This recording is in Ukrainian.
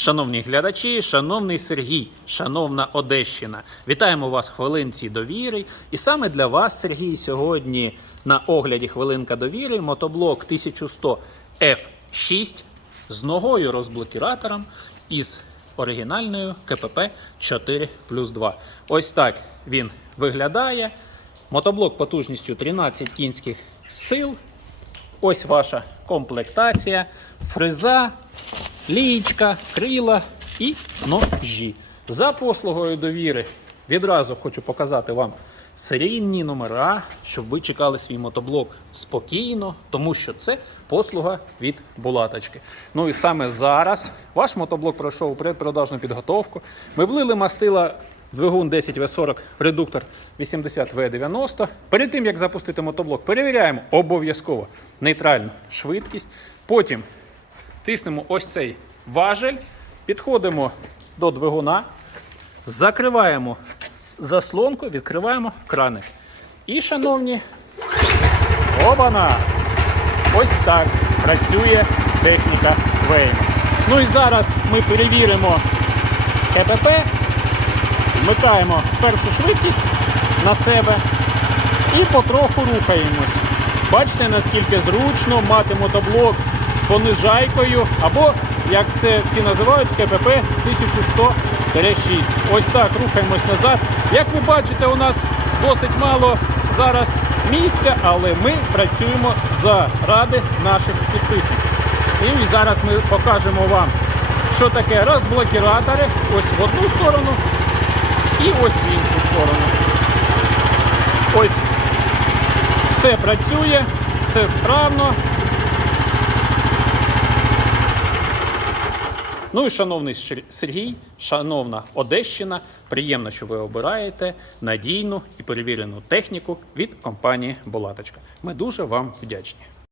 Шановні глядачі, шановний Сергій, шановна Одещина, вітаємо вас хвилинці довіри. І саме для вас, Сергій, сьогодні на огляді хвилинка довіри мотоблок 1100 F6 з ногою розблокіратором із оригінальною КПП 4 плюс 2. Ось так він виглядає. Мотоблок потужністю 13 кінських сил. Ось ваша комплектація, фреза, лієчка, крила і ножі. За послугою довіри відразу хочу показати вам серійні номера, щоб ви чекали свій мотоблок спокійно, тому що це послуга від булаточки. Ну і саме зараз ваш мотоблок пройшов предпродажну підготовку. Ми влили мастила двигун 10В40 в редуктор 80В90. Перед тим як запустити мотоблок, перевіряємо обов'язково нейтральну швидкість. Потім тиснемо ось цей важель, підходимо до двигуна, закриваємо заслонку, відкриваємо краник. І, шановні, обана! Ось так працює техніка Вейна. Ну і зараз ми перевіримо КПП, вмикаємо першу швидкість на себе і потроху рухаємось. Бачите, наскільки зручно мати мотоблок з понижайкою, або, як це всі називають, КПП 1100-6. Ось так рухаємось назад. Як ви бачите, у нас досить мало зараз місця, але ми працюємо заради наших підписників. І зараз ми покажемо вам, що таке розблокіратори. Ось в одну сторону і ось в іншу сторону. Ось все працює, все справно. Ну і шановний Сергій, шановна Одещина, приємно, що ви обираєте надійну і перевірену техніку від компанії Булаточка. Ми дуже вам вдячні.